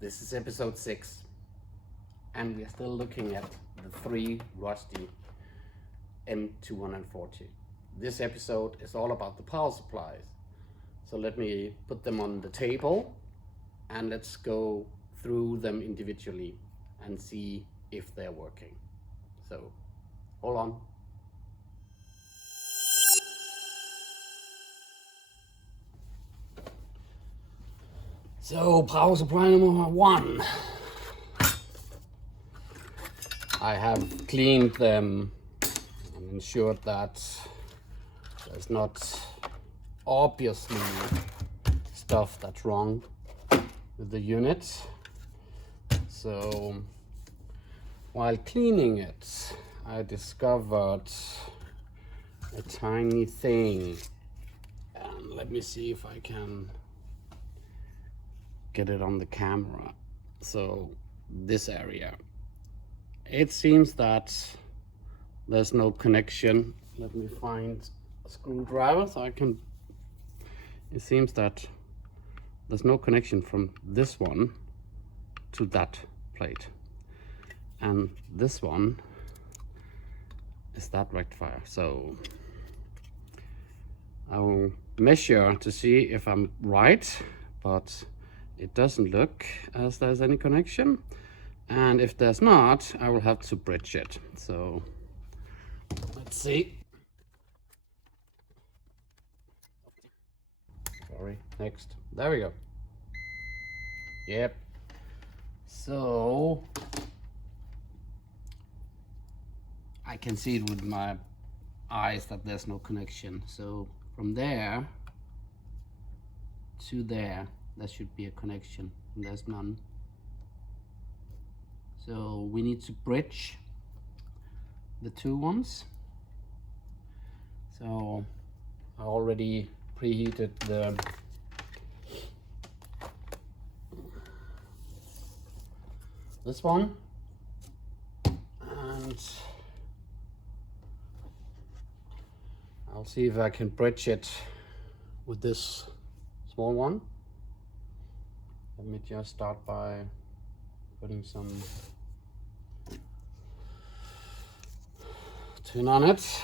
This is episode 6, and we're still looking at the 3 rusty M240. This episode is all about the power supplies. So let me put them on the table and let's go through them individually and see if they're working. So hold on. So power supply number 1. I have cleaned them and ensured that there's not obviously stuff that's wrong with the unit. So while cleaning it, I discovered a tiny thing, and let me see if I can get it on the camera. So this area, it seems that there's no connection. Let me find a screwdriver so I can, it seems that there's no connection from this one to that plate, and this one is that rectifier. So I will measure to see if I'm right, but it doesn't look as there's any connection, and if there's not, I will have to bridge it. So let's see. Sorry, next. There we go. Yep. So I can see it with my eyes that there's no connection. So from there to there should be a connection, and there's none. So we need to bridge the 2 ones. So I already preheated this one, and I'll see if I can bridge it with this small one. Let me just start by putting some tin on it.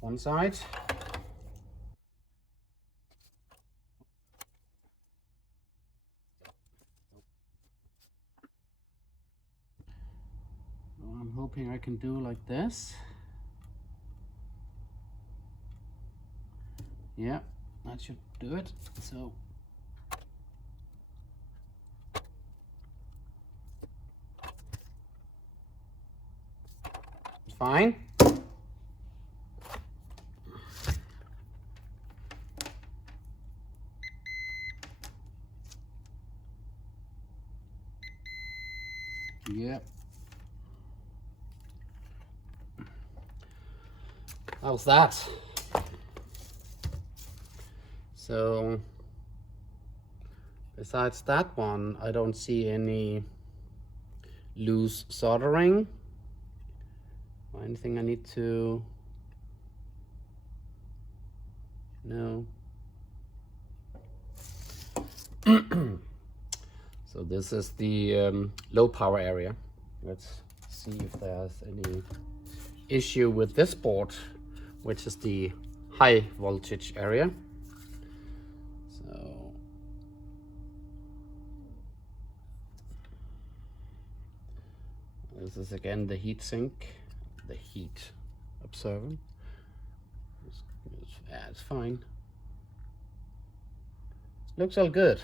One side. I'm hoping I can do like this. Yeah, that should do it. So it's fine. Yep. How's that? So besides that one, I don't see any loose soldering or anything I need to know. So this is the low power area. Let's see if there's any issue with this board, which is the high voltage area. So this is again the heat sink, the heat observer. Yeah, it's fine. Looks all good.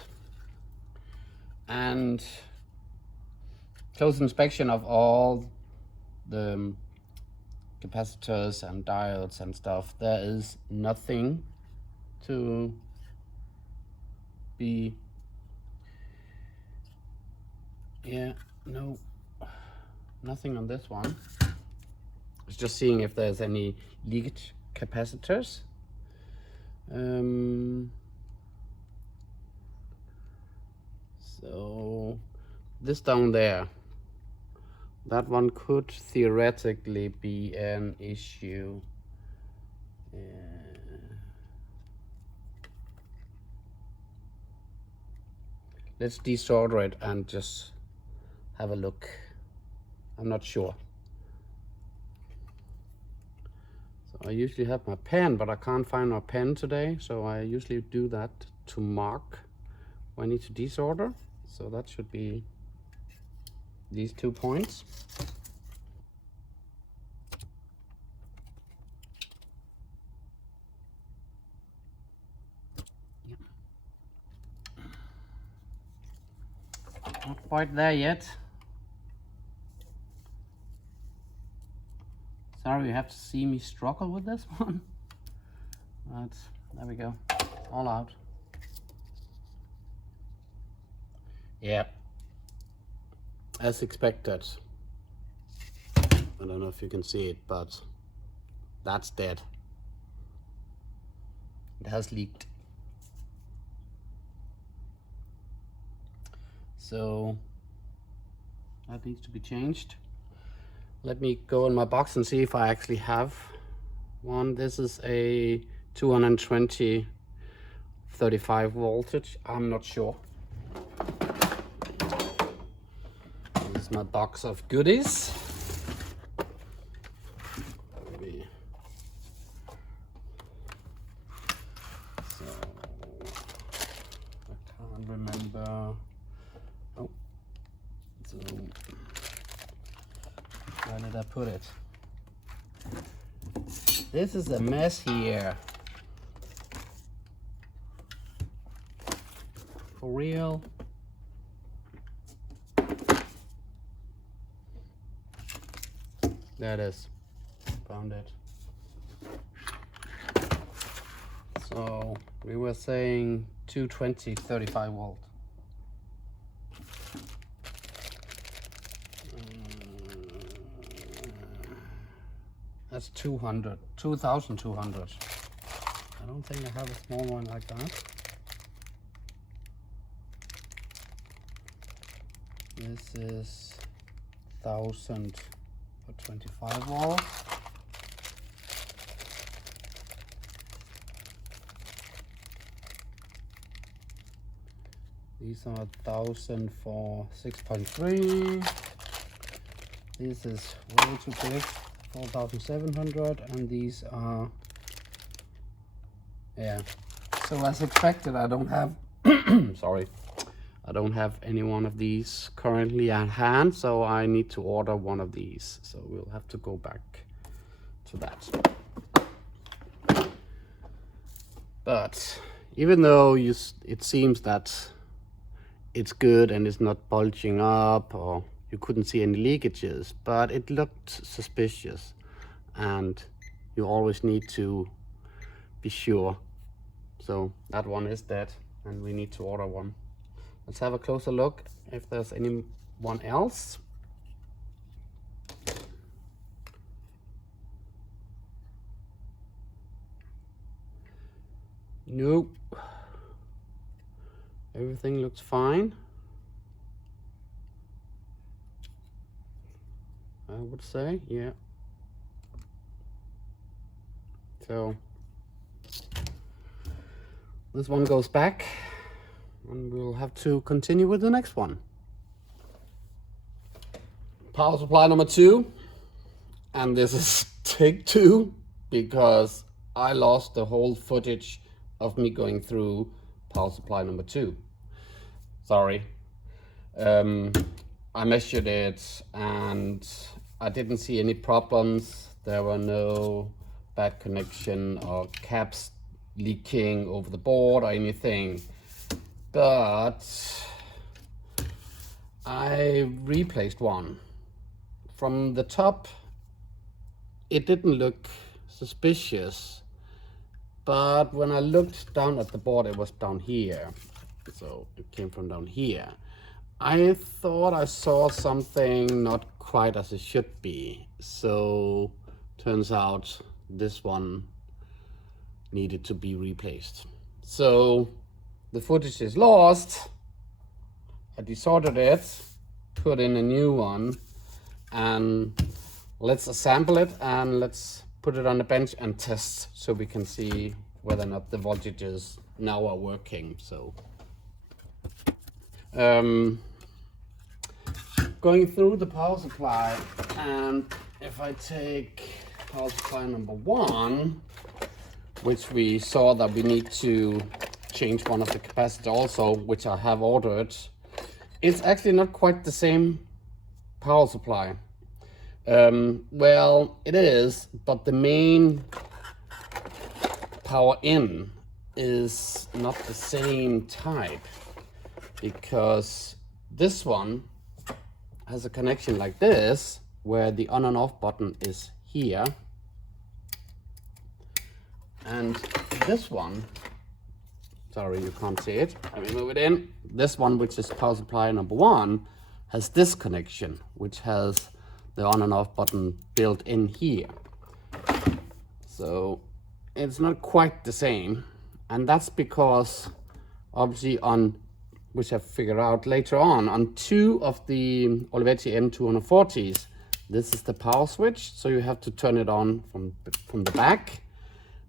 And close inspection of all the capacitors and diodes and stuff, there is nothing to be, nothing on this one. It's just seeing if there's any leakage capacitors. So this down there, that one could theoretically be an issue. let's desolder it and just have a look. I'm not sure. So I usually have my pen, but I can't find my pen today, so I usually do that to mark when I need to desolder. So that should be these 2 points. Not quite there yet. Sorry, you have to see me struggle with this one. But there we go, all out. Yeah, as expected. I don't know if you can see it, but that's dead. It has leaked. So that needs to be changed. Let me go in my box and see if I actually have one. This is a 220 35 voltage. I'm not sure. This is my box of goodies. Maybe. So I can't remember. Oh, so where did I put it? This is a mess here. For real. There it is. Found it. So we were saying 220 35 volt. That's 200, 2200. I don't think I have a small one like that. This is 1000 for 25 volt. These are 1000 for 6.3. This is way too big, 4700, and these are, yeah. So as expected, I don't have, sorry, I don't have any one of these currently at hand, so I need to order one of these. So we'll have to go back to that. But even though it seems that it's good and it's not bulging up, or you couldn't see any leakages, but it looked suspicious, and you always need to be sure. So that one is dead, and we need to order one. Let's have a closer look if there's anyone else. Nope. Everything looks fine, I would say, yeah. So this one goes back, and we'll have to continue with the next one. Power supply number 2, and this is take 2 because I lost the whole footage of me going through power supply number 2. Sorry. I measured it and I didn't see any problems. There were no bad connection or caps leaking over the board or anything. But I replaced one. From the top, it didn't look suspicious. But when I looked down at the board, it was down here. So it came from down here. I thought I saw something not quite as it should be. So turns out this one needed to be replaced. So the footage is lost. I desoldered it, put in a new one, and let's assemble it and let's put it on the bench and test so we can see whether or not the voltages now are working. So Going through the power supply, and if I take power supply number 1, which we saw that we need to change one of the capacitors also, which I have ordered, it's actually not quite the same power supply. Well, it is, but the main power in is not the same type, because this one has a connection like this, where the on and off button is here, and this one, sorry you can't see it, let me move it in, this one, which is power supply number 1, has this connection, which has the on and off button built in here. So it's not quite the same, and that's because obviously on, which I figured out later on 2 of the Olivetti M240s, this is the power switch, so you have to turn it on from the back.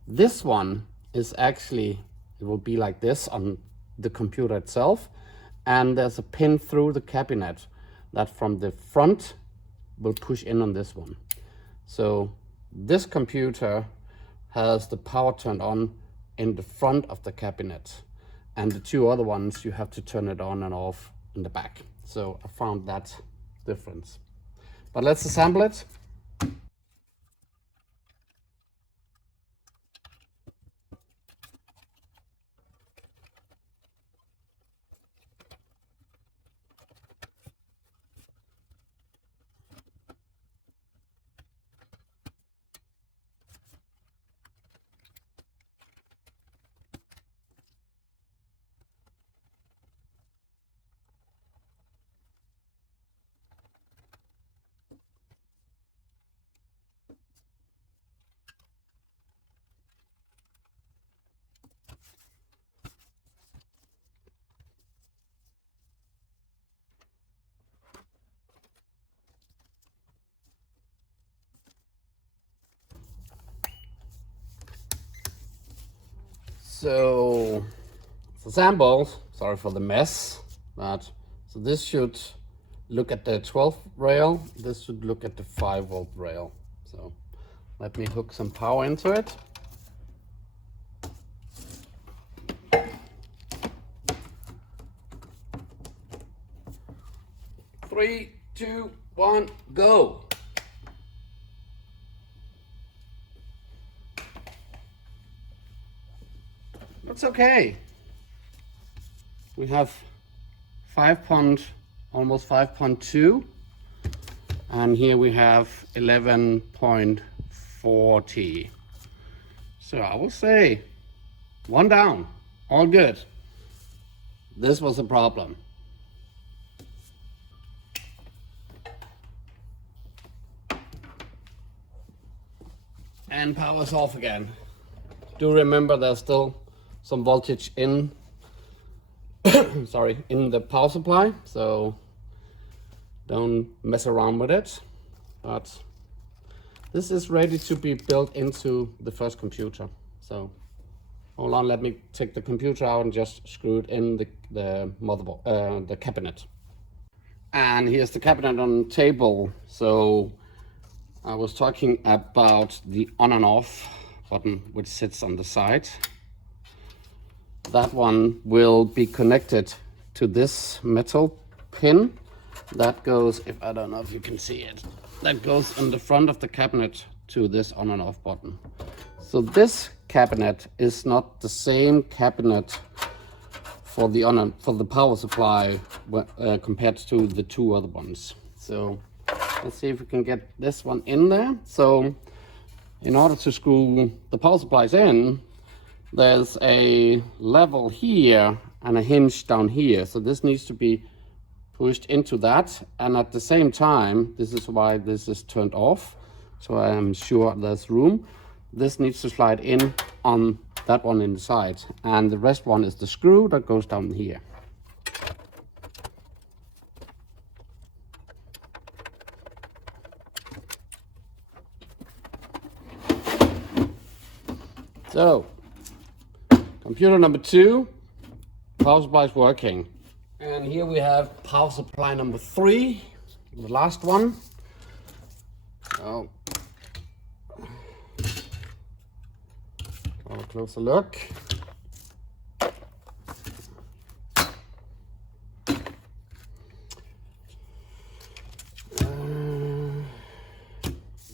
This one is actually, it will be like this on the computer itself, and there's a pin through the cabinet that from the front will push in on this one. So this computer has the power turned on in the front of the cabinet, and the 2 other ones you have to turn it on and off in the back. So I found that difference. But let's assemble it. So it's assembled. Sorry for the mess, but so this should look at the 12 rail. This should look at the 5-volt rail. So let me hook some power into it. Three, two, one, go. That's okay. We have almost 5.2, and here we have 11.40. So I will say 1 down, all good. This was a problem. And power's off again. Do remember there's still some voltage in in the power supply, so don't mess around with it. But this is ready to be built into the first computer. So hold on, let me take the computer out and just screw it in the motherboard, the cabinet. And here's the cabinet on the table. So I was talking about the on and off button, which sits on the side. That one will be connected to this metal pin that goes, if I don't know if you can see it, that goes in the front of the cabinet to this on and off button. So this cabinet is not the same cabinet for the power supply compared to the 2 other ones. So let's see if we can get this one in there. So in order to screw the power supplies in, there's a level here and a hinge down here. So this needs to be pushed into that, and at the same time, this is why this is turned off, so I am sure there's room. This needs to slide in on that one inside, and the rest one is the screw that goes down here. So computer number 2, power supply is working. And here we have power supply number 3, the last one. So, have a closer look.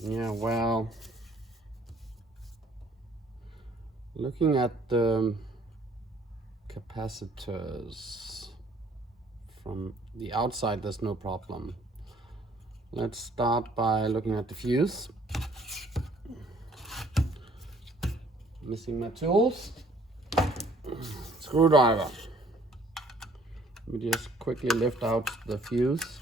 Yeah, well, looking at the capacitors from the outside, there's no problem. Let's start by looking at the fuse. Missing my tools. Screwdriver. Let me just quickly lift out the fuse.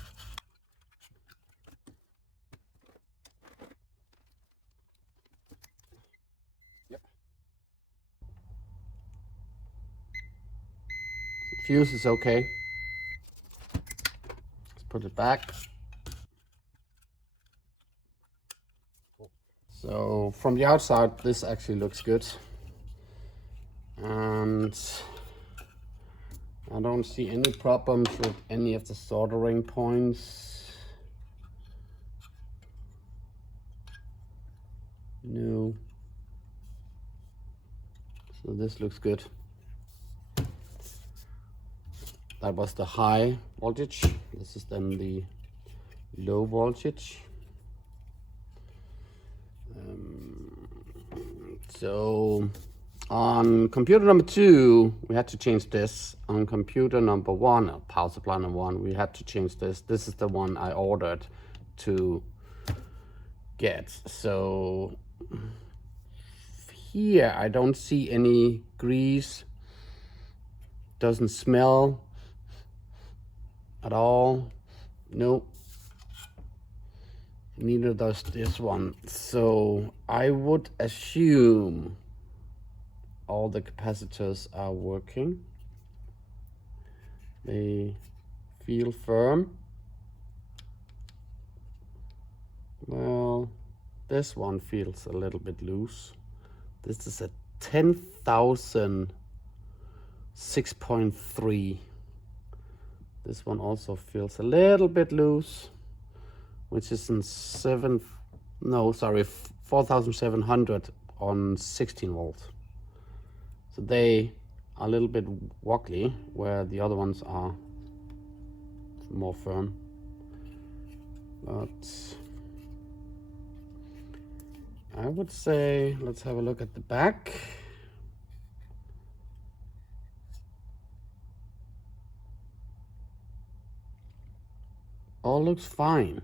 Yep. The fuse is okay. Let's put it back. So from the outside, this actually looks good. And I don't see any problems with any of the soldering points. No. So this looks good. That was the high voltage. This is then the low voltage. So on computer number 2, we had to change this. On computer number 1, power supply number 1, we had to change this. This is the one I ordered to get. So here I don't see any grease. Doesn't smell at all. Nope. Neither does this one. So I would assume all the capacitors are working. They feel firm. Well, this one feels a little bit loose. This is a 10,000 6.3. This one also feels a little bit loose, which is in 4,700 on 16 volts. So they are a little bit wobbly, where the other ones are more firm. But I would say, let's have a look at the back. All looks fine.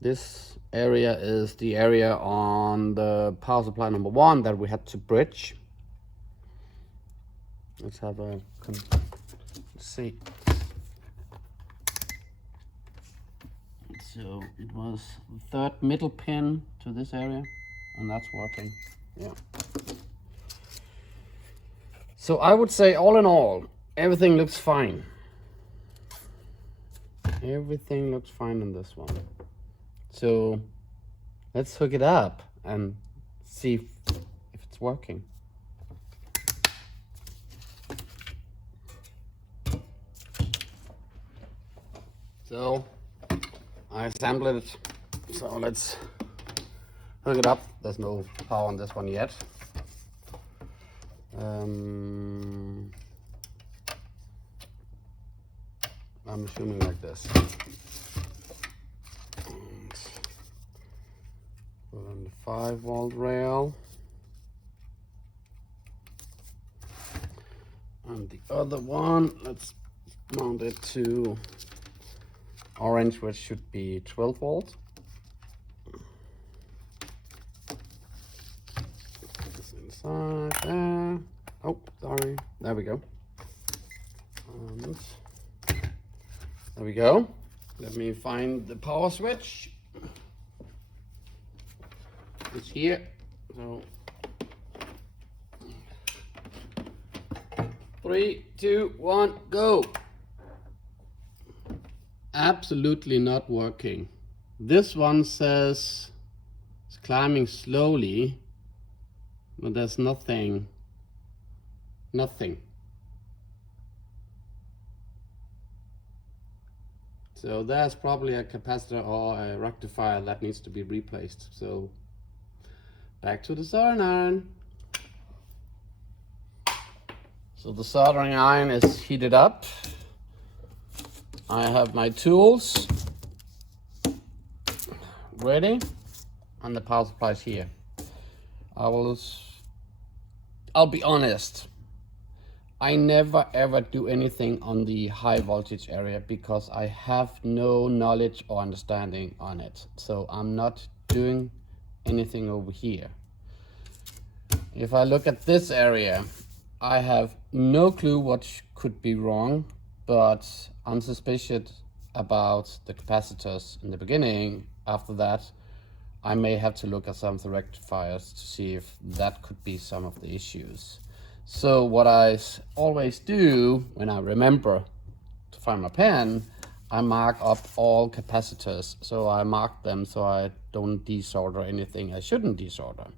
This area is the area on the power supply number 1 that we had to bridge. Let's have a let's see. So it was the 3rd middle pin to this area, and that's working. Yeah. So I would say, all in all, everything looks fine. Everything looks fine in this one. So let's hook it up and see if it's working. So I assembled it. So let's hook it up. There's no power on this one yet. I'm assuming like this. And put on the 5-volt rail. And the other one, let's mount it to orange, which should be 12 volts. Put this inside there. Oh, sorry. There we go. And there we go. Let me find the power switch. It's here. So 3, 2, 1, go. Absolutely not working. This one says it's climbing slowly, but there's nothing. So there's probably a capacitor or a rectifier that needs to be replaced. So back to the soldering iron. So the soldering iron is heated up. I have my tools ready and the power supply is here. I'll be honest, I never ever do anything on the high voltage area because I have no knowledge or understanding on it. So I'm not doing anything over here. If I look at this area, I have no clue what could be wrong, but I'm suspicious about the capacitors in the beginning. After that, I may have to look at some of the rectifiers to see if that could be some of the issues. So what I always do when I remember to find my pen, I mark up all capacitors. So I mark them so I don't desolder anything I shouldn't desolder.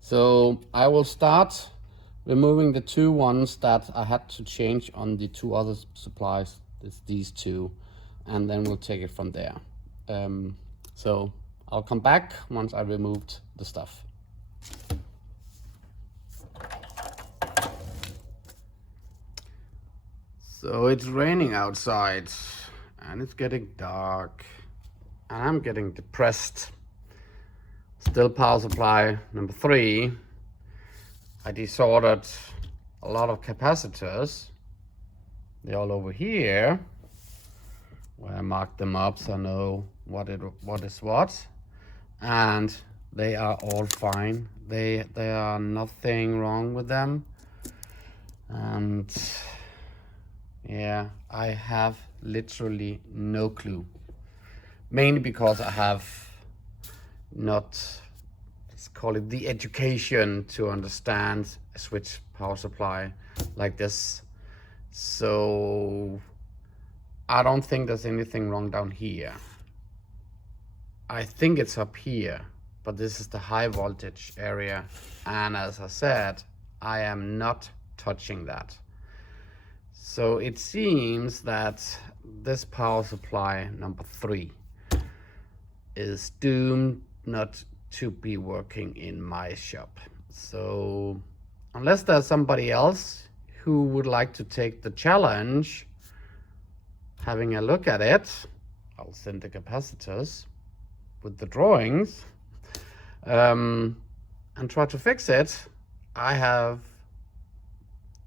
So I will start removing the two ones that I had to change on the two other supplies. It's these two, and then we'll take it from there. So I'll come back once I removed the stuff. So it's raining outside and it's getting dark and I'm getting depressed. Still power supply number 3. I desoldered a lot of capacitors. They're all over here where I marked them up so I know what is what. And they are all fine. There are nothing wrong with them. And yeah, I have literally no clue. Mainly because I have not, let's call it the education to understand a switch power supply like this. So I don't think there's anything wrong down here. I think it's up here, but this is the high voltage area. And as I said, I am not touching that. So it seems that this power supply number 3 is doomed not to be working in my shop. So unless there's somebody else who would like to take the challenge, having a look at it, I'll send the capacitors with the drawings and try to fix it. I have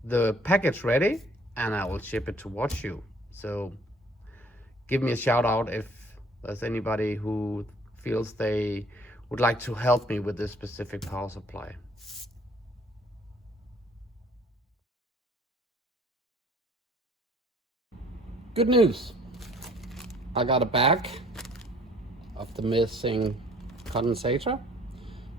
the package ready and I will ship it towards you. So give me a shout out if there's anybody who feels they would like to help me with this specific power supply. Good news. I got a bag of the missing condensator.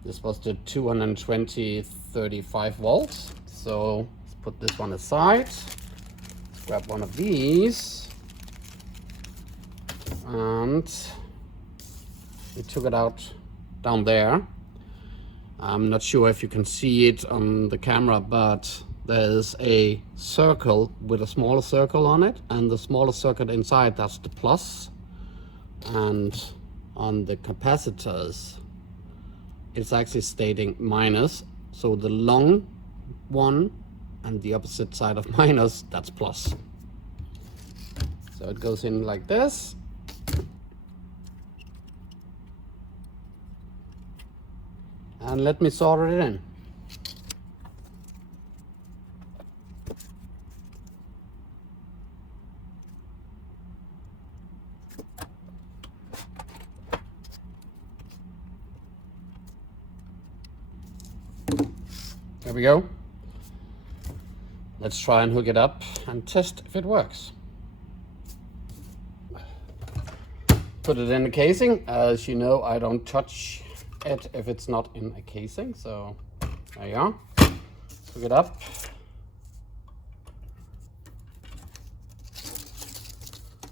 This was the 220 35 volts. So let's put this one aside. Let's grab one of these. And we took it out down there. I'm not sure if you can see it on the camera, but there's a circle with a smaller circle on it, and the smaller circle inside, that's the plus. And on the capacitors, it's actually stating minus. So the long one and the opposite side of minus, that's plus. So it goes in like this. And let me solder it in. There we go. Let's try and hook it up and test if it works. Put it in the casing. As you know, I don't touch it if it's not in a casing. So there you are. Hook it up.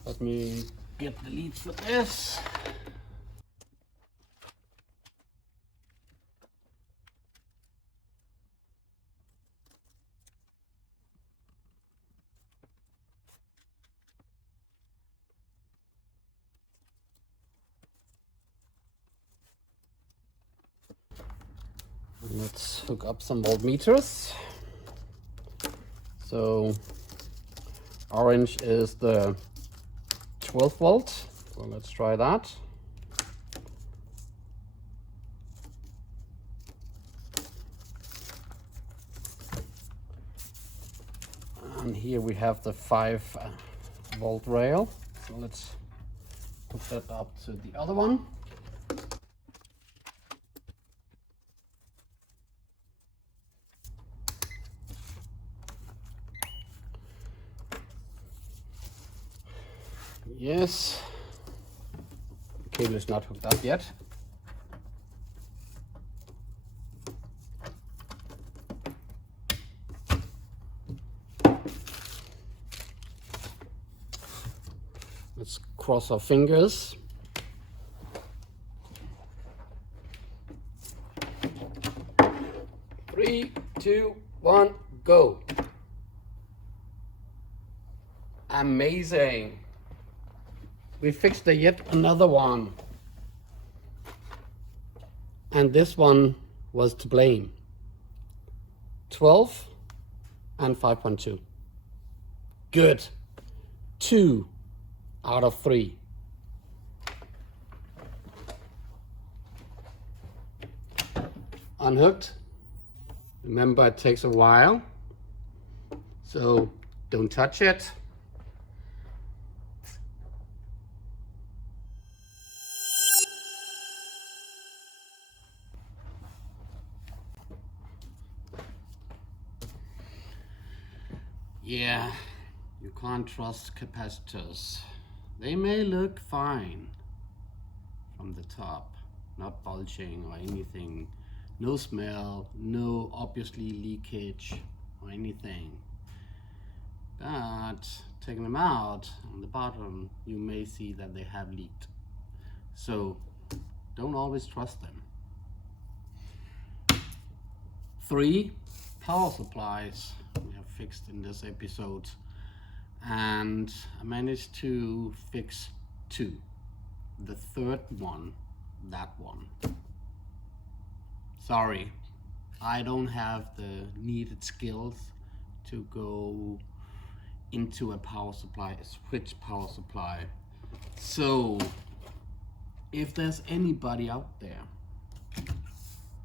Let me get the leads for this. Let's hook up some voltmeters. So orange is the 12 volt. So let's try that. And here we have the 5 volt rail. So let's hook that up to the other one. Yes, the cable is not hooked up yet. Let's cross our fingers. Three, 2, 1, go. Amazing. We fixed yet another one. And this one was to blame. 12 and 5.2. Good. 2 out of 3. Unhooked. Remember, it takes a while, so don't touch it. Yeah, you can't trust capacitors. They may look fine from the top, not bulging or anything. No smell, no obviously leakage or anything. But taking them out on the bottom, you may see that they have leaked. So don't always trust them. 3 power supplies we have fixed in this episode, and I managed to fix 2. The third one, that one. Sorry, I don't have the needed skills to go into a power supply, a switch power supply. So if there's anybody out there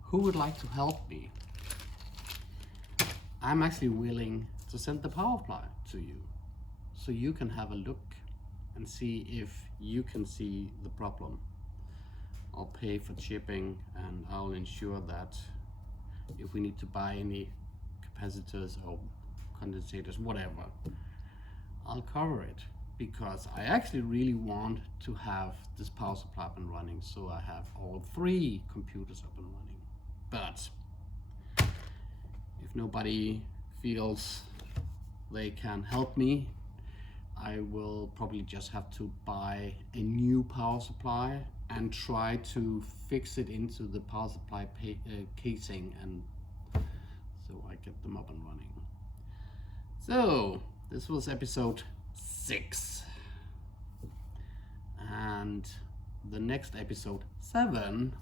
who would like to help me, I'm actually willing to send the power supply to you so you can have a look and see if you can see the problem. I'll pay for shipping, and I'll ensure that if we need to buy any capacitors or condensators, whatever, I'll cover it, because I actually really want to have this power supply up and running, so I have all 3 computers up and running. But if nobody feels they can help me, I will probably just have to buy a new power supply and try to fix it into the power supply casing, and so I get them up and running. So this was episode 6, and the next episode 7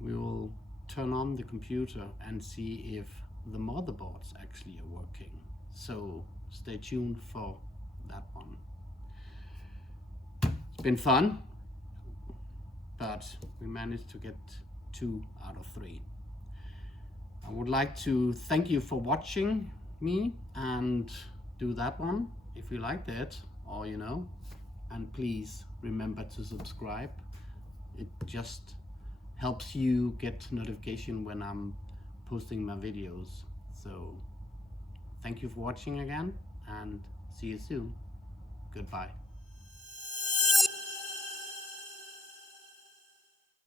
we will turn on the computer and see if the motherboards actually are working. So stay tuned for that one. It's been fun, but we managed to get 2 out of 3. I would like to thank you for watching me, and do that one if you liked it, or and please remember to subscribe. It just helps you get notification when I'm posting my videos. So thank you for watching again, and see you soon. Goodbye.